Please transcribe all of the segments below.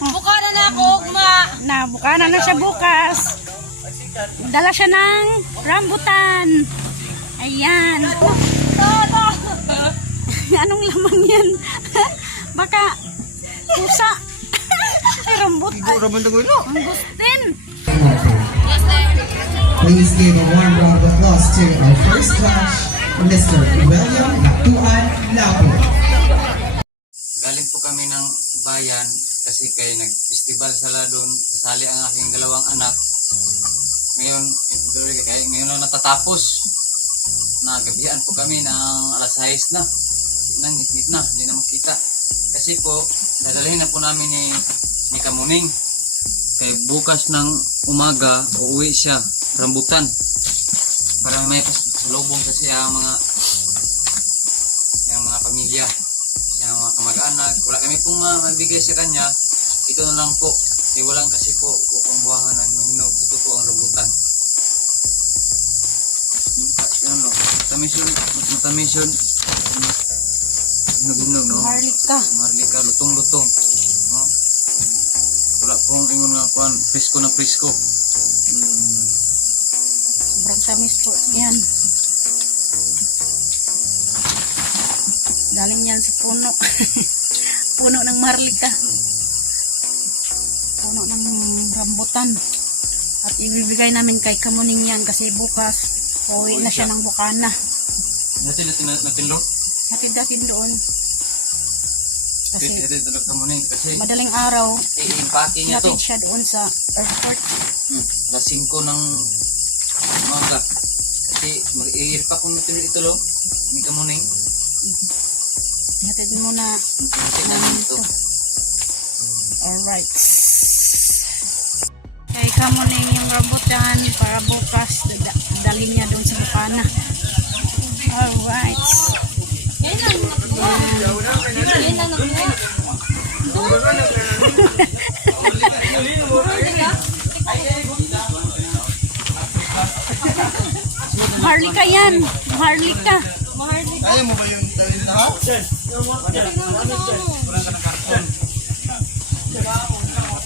Bukana na ako, ugma. Bukana na siya bukas. Dala siya ng rambutan. Ayan. Anong laman yan? Baka pusa. Ay, rambutan. Mangustin. Please give a warm round of applause to our first class, Mr. William Latuan Lapo. Galing po kami ng bayan kasi kay nag-festival sa Ladon. Kasali ang aking dalawang anak. Ngayon lang natatapos. Nagabihan po kami ng alas 6 na. Ngit na, hindi na makita. Kasi po, dadalhin na po namin ni Kamuning. Kaya bukas ng umaga, uuwi siya, rambutan. Para may pasalubong kasi ang mga pamilya, ang mga kamag-anak. Wala kami pong mabigay sa kanya. Ito na lang po. Walang kasi po upang buwangan ng hinog. Ito po ang rambutan. Matamisyon. Hinog, no? Marlika, lutong-lutong. No? Wala pong ingon nga kuhan, presko na presko. Sobrang tamis po yan. Galing yan sa puno. Puno ng marlika. Puno ng rambutan. At ibibigay namin kay Kamuning yan kasi bukas uwi na siya ng Bukana. Natin lo? Hatid-hatid doon. Kasi Kasi madaling araw, i-impake niya to. hatid siya doon sa airport. Alas 5 ng umaga. Kasi mag-i-irpa kung ito lo. Hindi ka muna Hatid muna namin ito. Alright. Kay Kamuning yung rambutan para bukas dalhin niya doon sa Bukana. Alright. Maharlika yan. Maharlika. Ayaw mo ba yung dalhin lahat?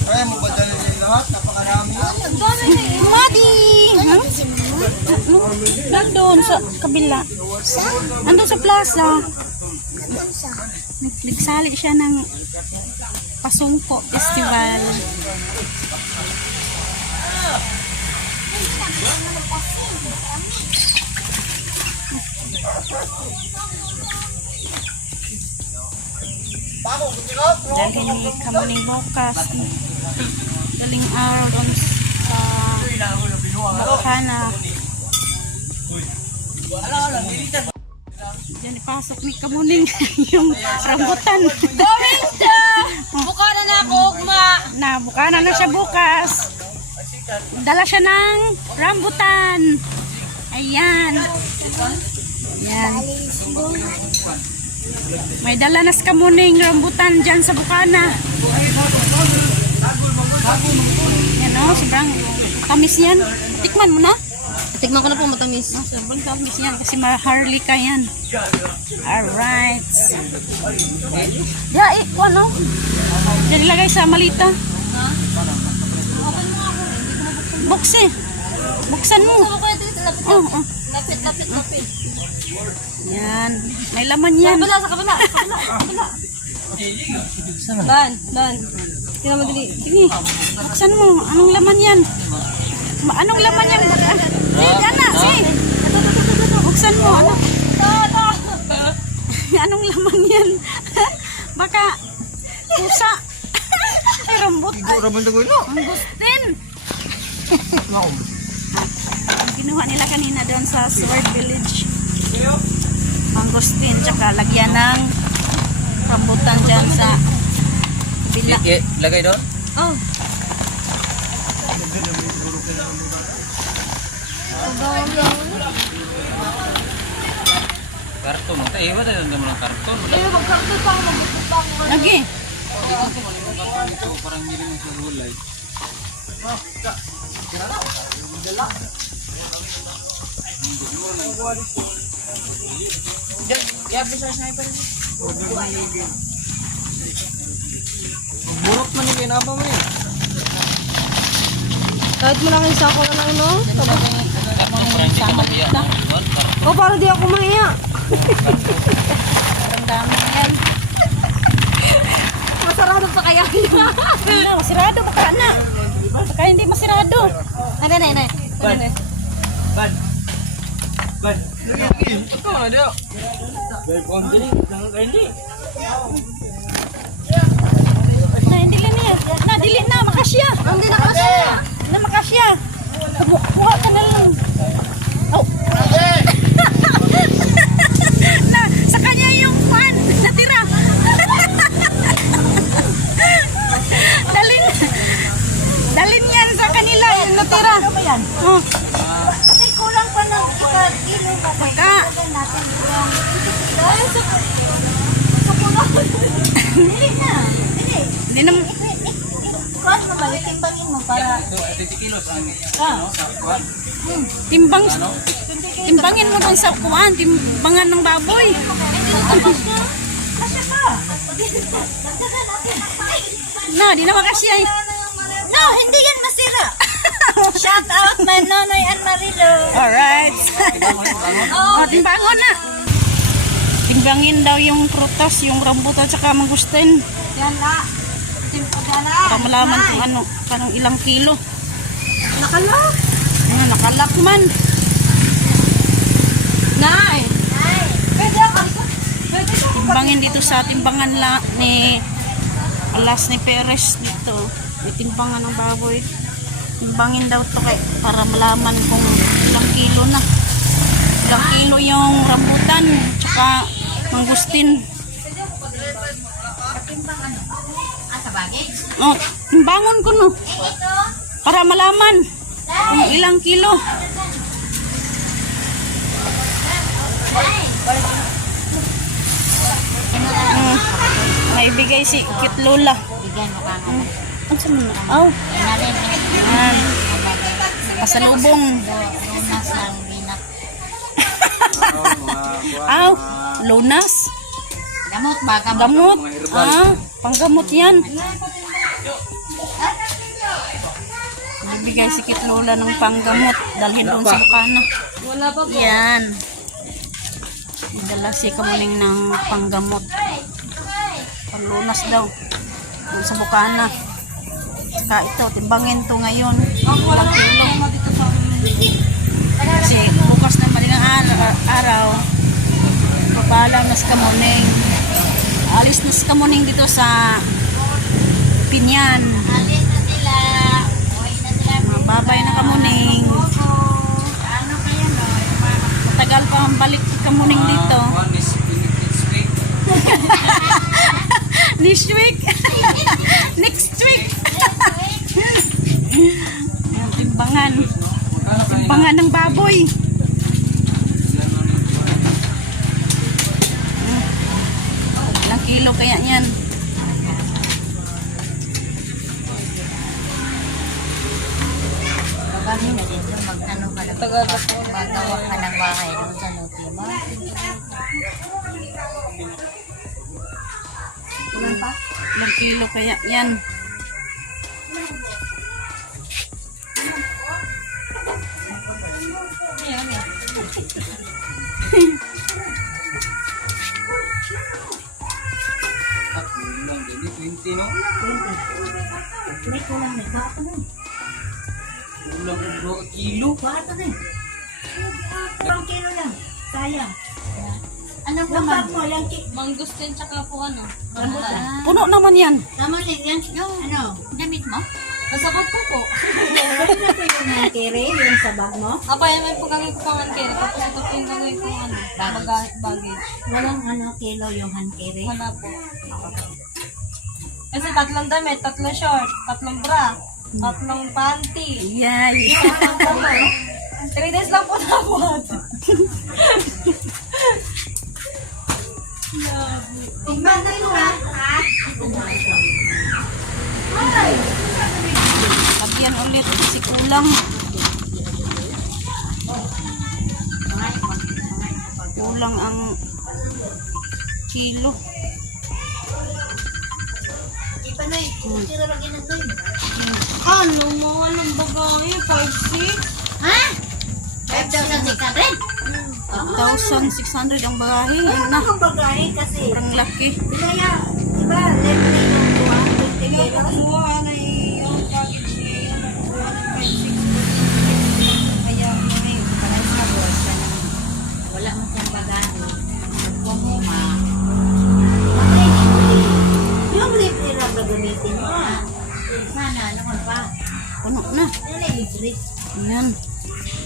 Kaya mo ba dalhin lahat? Napakarami yan. Madi! Nandun sa kabila. Nandun sa plaza. Nagsali siya ng Pasungko Festival. Dalhin ni Kamuning bukas. Daling araw doon sa Bukana. Diyan ipasok ni Kamuning yung rambutan. Bukana na ako, ugma. Bukana na siya bukas. Dala siya ng rambutan. Ayan. Ayan. May dala na si Kamuning rambutan dyan sa Bukana. Yan o, sobrang tamis yan. Tikman mo na. Tikman ko na po matamis. Sobrang tamis yan kasi maharlika yan. Alright. Ya, ano? Diyan ilagay sa malita. Buksin. Buksan mo. Lapit. Yan. May laman yan. Sa kabila. Ban. Tingnan mo dali. Sige. Buksan mo. Anong laman yan? Anong laman yan? Sige. Buksan mo. Anong laman yan? Baka pusa. Ay, rambutan. Mangustin. Kinuha nila kanina doon sa Sword Village. Mangustin. Tsaka lagyan ng rambutan dyan sa bila. Lagay doon? Oh. Karton. Iba tayo ng karton. Magkarton pa ako, magbukod pa ako. Lagi. Parang ngiling sa gulay. Burok man ni Sinama mo eh. Kahit mo lang isa ko na lang, no? Parang hindi ka mahiya. O, para di ako mahiya. Ang dami yan. Masarado pa kaya yun. Masirado baka na. Baka hindi masirado. Ay, nay. Ito nga dia. Na hindi niya. Na dili na makasya. Hindi na kasi. Na makasya. Buka ka na lang. Oh. Na sa kanya yung pan natira. Dalin yan sa kanila yung natira. Oh. Kasi kulang pa ng kilo pa. Baka. Ay, sa kulang. Dili na. Dili. Hindi na. Kuwan mo ba? Timbangin mo para... 20 kilos ang Timbangin mo dun sa kuwan, timbangan ng baboy. Kasya pa. Na, di na makasya eh. No, hindi yan masira. Shout out my Nonoy and Marilo. Alright. Oh, timbangon na. Timbangin daw yung prutas, yung rambutan at saka mangustin. Yan na. Timpo dyan na. Para malaman kung ano, kanong ilang kilo. Nakalak. Nakalak man. Nay. Pwede ako. Pwede ako. Timbangin dito sa timbangan ni Alas ni Perez dito. May timbangan ng baboy. Timbangin daw to kay para malaman kung ilang kilo na. Ilang kilo yung rambutan tsaka mangustin. Oh, timbangon ko no. Para malaman kung ilang kilo. Naibigay si Kit Lola. Ano sa mga? Oh. Yan. Pasalubong. Aw, lunas. Gamot ba? Gamot. Panggamot yan. Naibigay si Kit Lola ng panggamot. Dalhin doon sa Bukana. Wala pa po. Yan. Dala si Kamuning ng panggamot. Panglunas daw. Doon sa Bukana. Saka ito, timbangin to ngayon. Ilang kilo. Kasi bukas na mali ng araw, papaalam na si Kamuning. Alis na si Kamuning dito sa Pinyan. Alis na sila. Uwi na sila. Babay na Kamuning. Ano kaya no? Matagal pa ang balik si Kamuning dito. Next week. Next week. Yung timbangan. Timbangan ng baboy. Ilang kilo kaya yan? Kami na din doon magtanong ka ng magawa ka ng bahay doon sa Notima. Kulang pa? Ilang kilo kaya yan? May kulang na. Baka na. Kilo? Baka na. Parang kilo lang. Sayang. Anong laman mo? Mangustin tsaka po ano? Rambutan. Puno naman yan. Tama din yan. Ano? Damit mo? Sa bag ko po. Pwede na ito yung handkerry, yung sa bag mo. Apa, yan may pagkagay ko pang handkerry. Tapos ito po yung gagawin ko ano? Baggage. Walang kilo yung handkerry. Wala po. Kasi 3 damit, 3 short, 3 bra, 3 panty. Yay. 3 days lang po tapos. Tignan na ito ha. Lagyan ulit si kulang. Kulang ang kilo. may tira lagi na to. Ano mo? Anong bagay? 5'6"? Ha? 5,600? 1,600 ang bagahe. Ayun na. Ang bagay kasi. Sobrang laki. Kaya, diba, level na yung tuwa, 50 Kaya kilos. kumuha na yung package niya yung nakuha ng 5'6". Kaya may Parang sabot ka na. Wala mo siyang bagay. Kumuha. Okay, yung libre lang gagamitin mo. Sana, naman pa. Puno na. Yan ay libre. Ayan.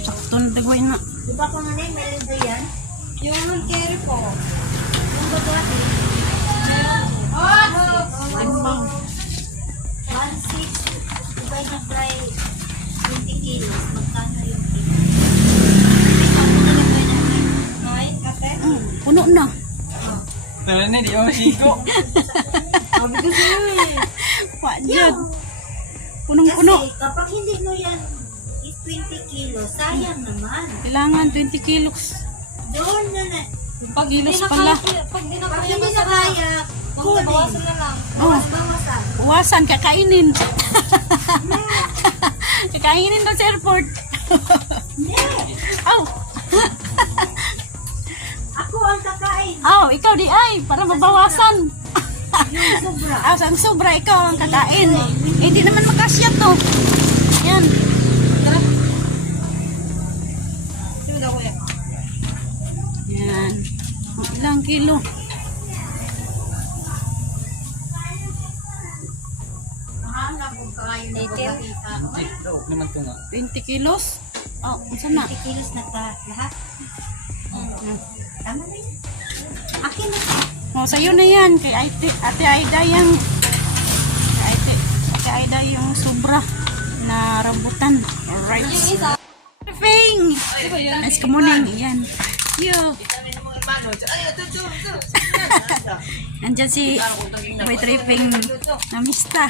Sakto na dagway na. Di ba kung ano yung may libre yan? yung hand carry po. Yung bagay. One pound. 1,600. Divide na by 20 kilos. Magkano yung kilo? Ay, ate. Puno na. Tara na, di ako sigo. Sabi ko sa'yo eh. Wajud. Punong-puno. Kasi kapag hindi mo yan is 20 kilos, sayang naman. Kailangan 20 kilos. Doon na na. Pag Hindi kilos na pala. kaya, pag di na Pag kaya, hindi basta na kaya, bawasan na lang. Oh, bawas-bawasan. uwasan, kakainin. Kakainin daw sa airport. Aw. Ako ang kakain. Aw, ikaw di ay, para mabawasan. Yung sobra. Aw, sang sobra, ikaw ang kakain. Hindi naman makasya to. Yan. Sino daw kuya? Yan. Ang ilang kilo. Mahanap kung kakain na Itim. bagakita. Huwag naman ito nga. 20 kilos. Oh, unsa na? 20 kilos na ta lahat. Tama na yun. Akin na. Oh, sa'yo na yan. Kay Ate Aida yung Ate Aida yung sobra na rambutan. Alright. Fing! Nice ka morning. Yan. Yo. Nandyan si Boy Tripping na mista.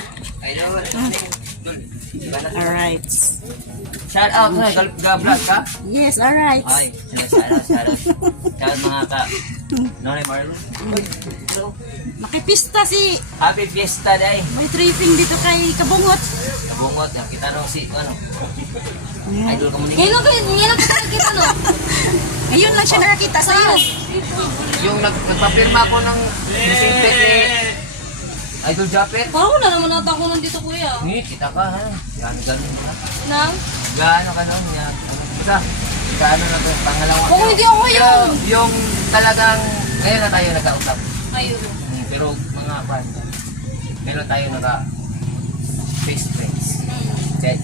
Alright. Shout out na, ga-vlog ka? Yes, alright. Ay, shout out. Shout mga ka. Nonay Marlon. Makipista si Happy Fiesta day. Boy Tripping dito kay Kabungot. Bungot nga, kita nung si, ano, idol ka mo Ngayon lang kita nakita no? Ngayon lang siya nakakita sa'yo. Yung nagpapirma ko ng receipt ni Idol Japper. Parang wala naman ata ako nandito kuya. Hindi, kita ka ha. Gano'n mo na. Nang? Gaano ka nun? Yan. Isa, gaano na to, pangalawa. Oo, hindi ako yun. Yung talagang, ngayon na tayo nagkausap. Ayun. Pero mga pan, meron tayo face to face. Check.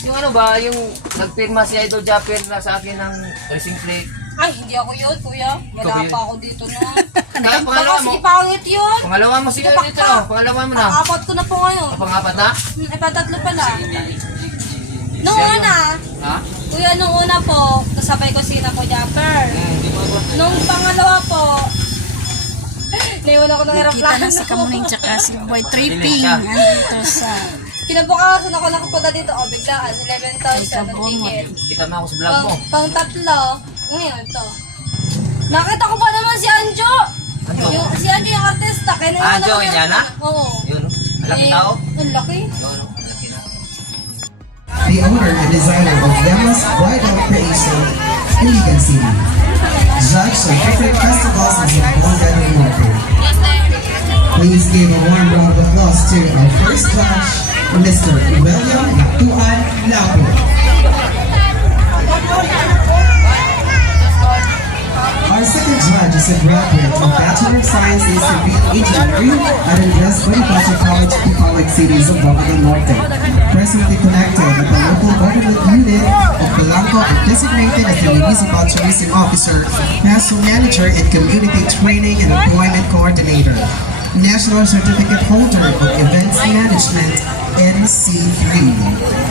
Yung ano ba, yung nagpirma si Idol Japper na sa akin ng racing plate. Ay, hindi ako yun kuya. Ikaw Wala yun? pa ako dito no. Kaya pangalawa Baka mo, si pangit yun. pangalawa mo siguro dito no, pangalawa mo na. Apat ko na po ngayon. Pangapat na? Ay, patatlo pala. Nung una, Ha? kuya, nung una po, kasabay ko si Napo Japper. Hindi mo ba? Nung pangalawa po, naiwan ako ng Nakita aeroplano. na si Kamuning tsaka si Boy Tripping. Piling ka. Andito sa Kinabukasan ako nakapunta dito, o biglaan, 11,000 ang ticket. Kita mo ako sa vlog mo. Pang tatlo, ngayon ito. Nakita ko pa naman si Anjo. Anjo? Si Anjo yung artista. Kaya naiwan Anjo, ako ng Indiana? aeroplano. Oo. Yun, malaki Eh, tao. Ang laki. Yun, malaki na. The owner and designer of Yama's Bridal Creation, Iligan City. Judge of different festivals in Zamboanga and Norte. Please give a warm round of applause to our first judge, Mr. William Natuan Lapo. Our second judge is a graduate of Bachelor of Science in Civil Engineering at Andres Bonifacio College, Pucallog City, Zamboanga del Norte. Presently connected with the local government unit of Blanco and designated as the Municipal Tourism Officer, National Manager and Community Training and Employment Coordinator. National Certificate Holder of Events Management, NC3.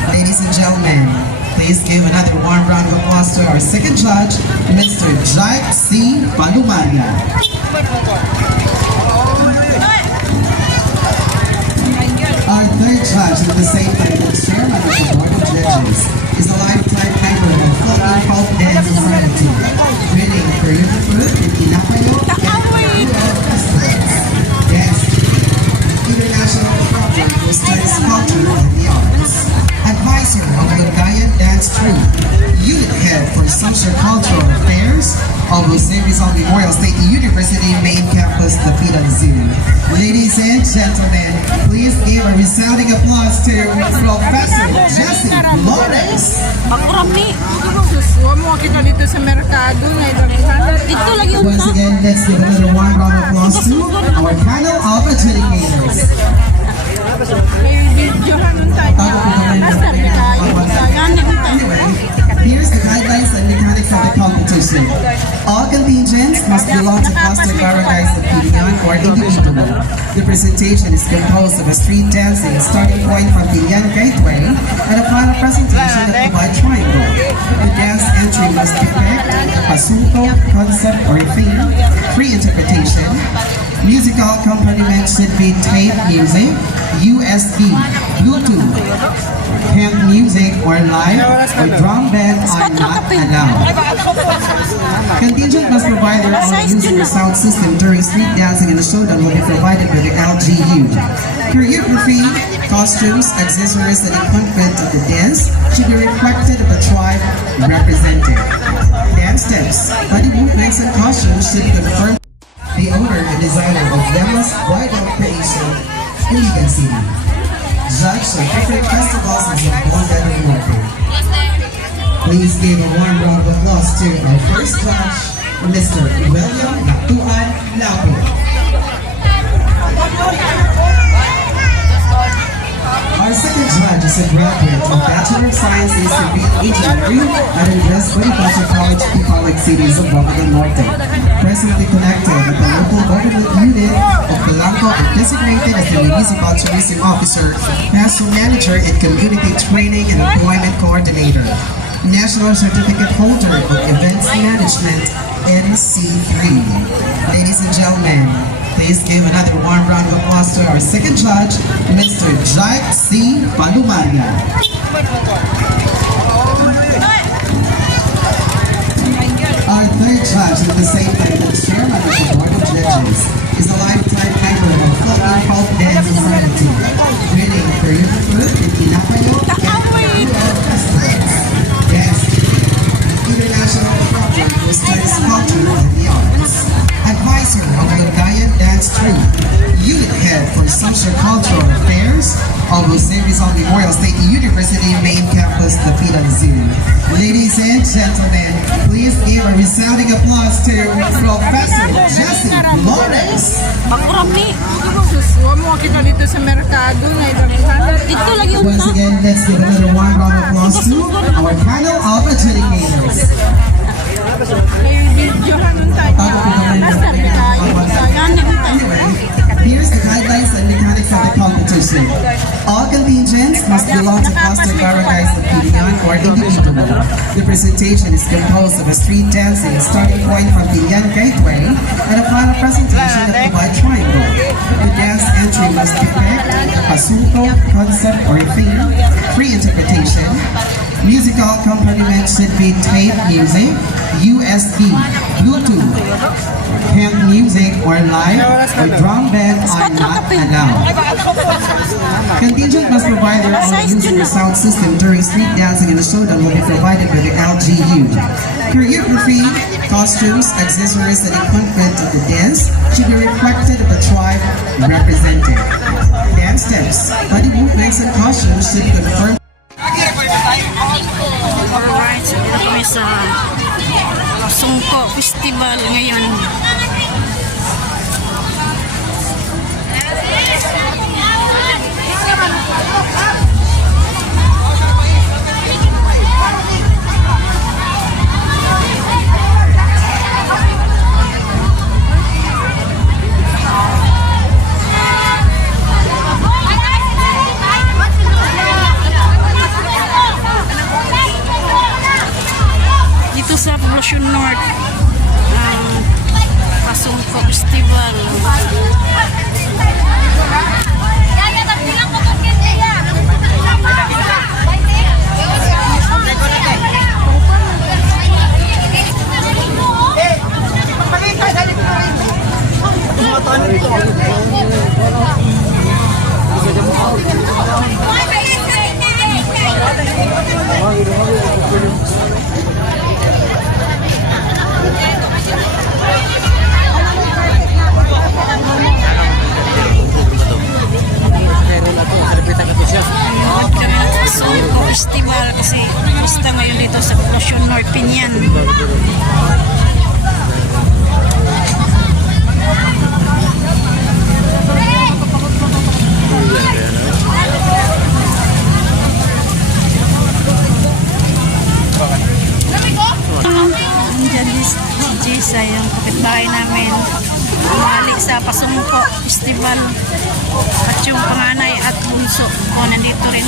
Ladies and gentlemen, please give another warm round of applause to our second judge, Mr. Jack C. Palumana. Our third judge, at the same time the chairman of the Board of Judges, is a lifetime member of Philippine Folk Dance Society, winning choreographer in Inapayo and Crew of Festivals. Yes, international problem Culture and the Arts, Advisor of the Gayan Dance Troupe, Unit Head for Social Cultural Affairs of Jose Rizal Memorial State University Main Campus, Dapitan City. Ladies and gentlemen, please give a resounding applause to Professor Jessie Flores. Makurami. Huwag mo kita dito sa merkado ngayon. Dito lagi Once unta. again, let's give another warm round of applause to our panel of adjudicators. May videohan nun tayo. Master, di kayo. Gani unta. Anyway, here's the guidelines and mechanics of the competition. All contingents must belong to cluster barangays of Pilihan or individual. The presentation is composed of a street dancing starting point from Pilihan Gateway and a final presentation at the White Triangle. The dance entry must depict a pasunto, concept, or theme, free interpretation. Musical accompaniment should be tape music, USB, Bluetooth, hand music or live or drum band are not allowed. Contingent must provide their own music or sound system during street dancing, and the showdown will be provided by the LGU. Choreography, costumes, accessories, and equipment of the dance should be reflected of the tribe represented. Dance steps, body movements, and costumes should confirm the owner and designer of Llamas Bridal Creation, Iligan City. Judge of different festivals in Zamboanga del Norte. Please give a warm round of applause to our first judge, Mr. William Natuan Lapo. Our second judge is a graduate of Bachelor of Science in Civil Engineering at Andres Bonifacio College, Pipawag City, Zamboanga del Norte. Presently connected with the local government unit of Blanco and designated as the Municipal Tourism Officer, National Manager and Community Training and Employment Coordinator. National Certificate Holder of Events Management, NC3. Ladies and gentlemen, please give another warm round of applause to our second judge, Mr. Jack C. Palumana. Our third judge, at the same time the chairman of the Board of Judges, is a lifetime member of Philippine Folk Dance Society, winning choreographer in Pinapayo and Yes, international instructor who studies culture and the arts. Advisor of the Gayan Dance Troupe, Unit Head for Social Cultural Affairs of Jose Rizal Memorial State University Main Campus, Dapitan City. Ladies and gentlemen, please give a resounding applause to Professor Jessie Flores. Makurami. Huwag mo kita dito sa merkado ngayon. Dito lagi Once unta. again, let's give another warm round of applause to our panel of adjudicators. May videohan nun tayo. Master, di kayo. Gani unta. Anyway, here's the guidelines and mechanics of the competition. All contingents must belong to cluster barangays of Pilihan or individual. The presentation is composed of a street dancing starting point from Pilihan Gateway and a final presentation at the White Triangle. The dance entry must depict a pasunto, concept, or theme, free interpretation. Musical accompaniment should be tape music, USB, Bluetooth, hand music or live or drum band are not allowed. Contingent must provide their own music or sound system during street dancing, and the showdown will be provided by the LGU. Choreography, costumes, accessories, and equipment of the dance should be reflected of the tribe represented. Dance steps, body movements, and costumes should confirm. Alright, so dito kami sa Sungko Festival ngayon. Dito sa Poblacion North, ang Pasungko Festival. Mga tanong ito. Pinyan. Nandiyan si Jisa, yung kapitbahay namin. Umali sa Pasungko Festival. At yung panganay at bunso. O, nandito rin.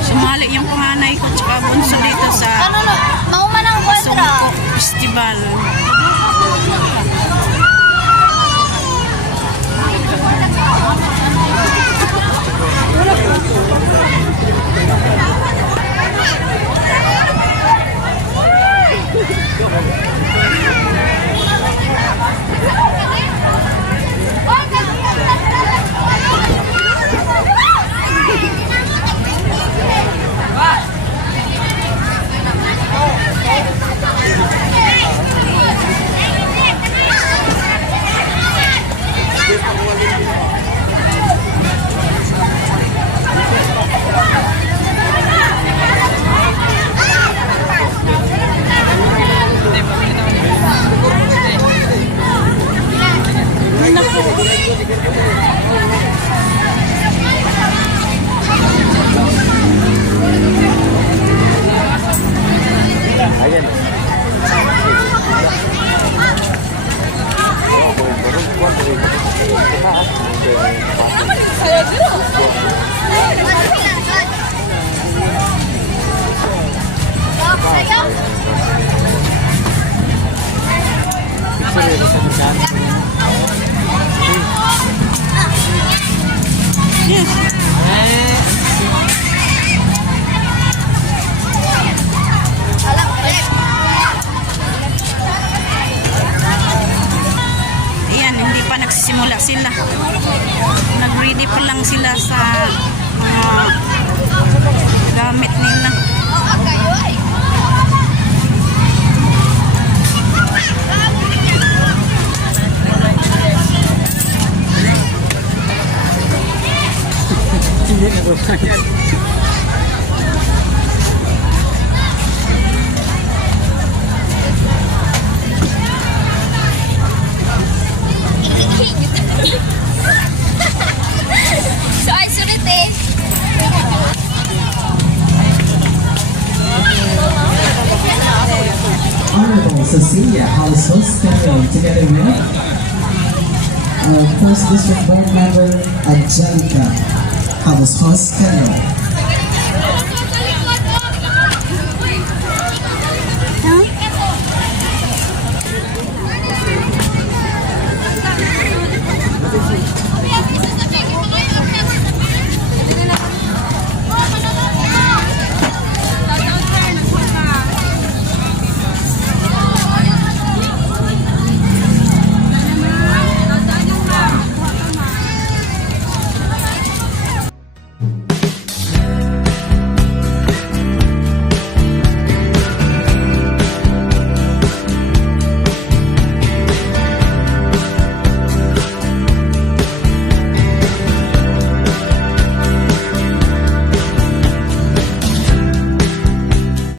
Sumali yung panganay ko tsaka bunso dito sa Pasungko Festival. Ayan, hindi pa nagsisimula sila. Nag-ready pa lang sila sa mga gamit nila. So, ay sulit eh. Honorable Cecilia House Host Carol, together with our First District Board Member Angelica House Host Carol. Ano